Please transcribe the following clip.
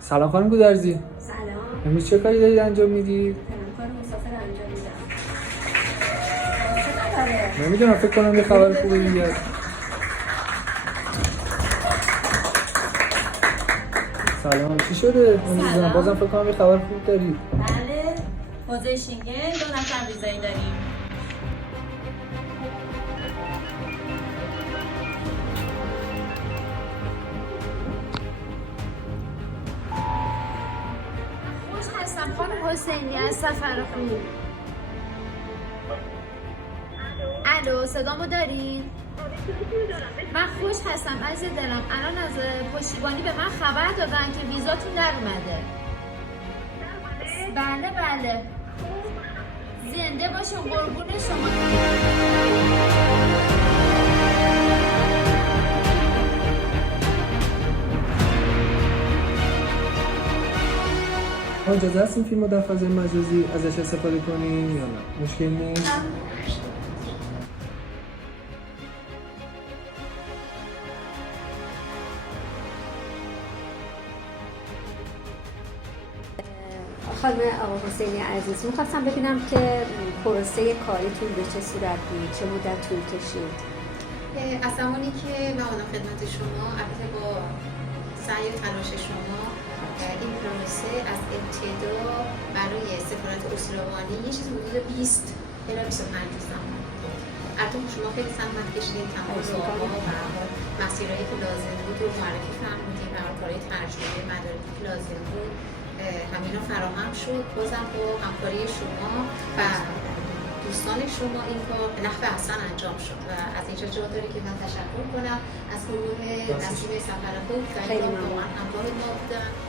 سلام خانم گودرزی. سلام. امروز چه کاری دارید انجام میدید؟ دارم کار مسافر انجام میدم. چه خبره؟ نمیدونم، فکر کنم یه خبر خوبه دیگه. سلام، چی شده؟ سلام. بازم فکر کنم یه خبر خوب دارید. بله. حوزه شینگن 2 نفر ویزایی داریم. خوش هستم خانم حسینی از سفر خوب. الو صدامو دارین؟ من خوش هستم عزیز دلم. الان از پشتیبانی به من خبر دادن که ویزاتون در اومده. بله بله. زنده باشین قربون شما. ما اجازه هست این فیلم رو در فضای مجازی ازش استفاده کنیم یا نه؟ مشکل نیست؟ خانم آقا حسینی عزیز، می‌خواستم ببینم که پروسه کاریتون به چه صورت بود، چه مدت طول کشید؟ از زمانی که من اومدم خدمت شما، البته با سعی و تلاش شما، این پروسه از ابتدا برای سفارت اسلوانی یه چیز حدود 20 الی 25 روز زمان بود. البته شما خیلی زحمت کشیدید، تمام راه‌ها و مسیرهایی که لازم بود رو معرفی فرمودید، کارهای ترجمه مدارکی که لازم بود همینا فراهم شد. بازم با همکاری شما و دوستان شما این کار به نحو احسن انجام شد و از اینجا جا داره که من تشکر کنم از گروه نسیم سفر خوب که واقعا همراه ما بودن.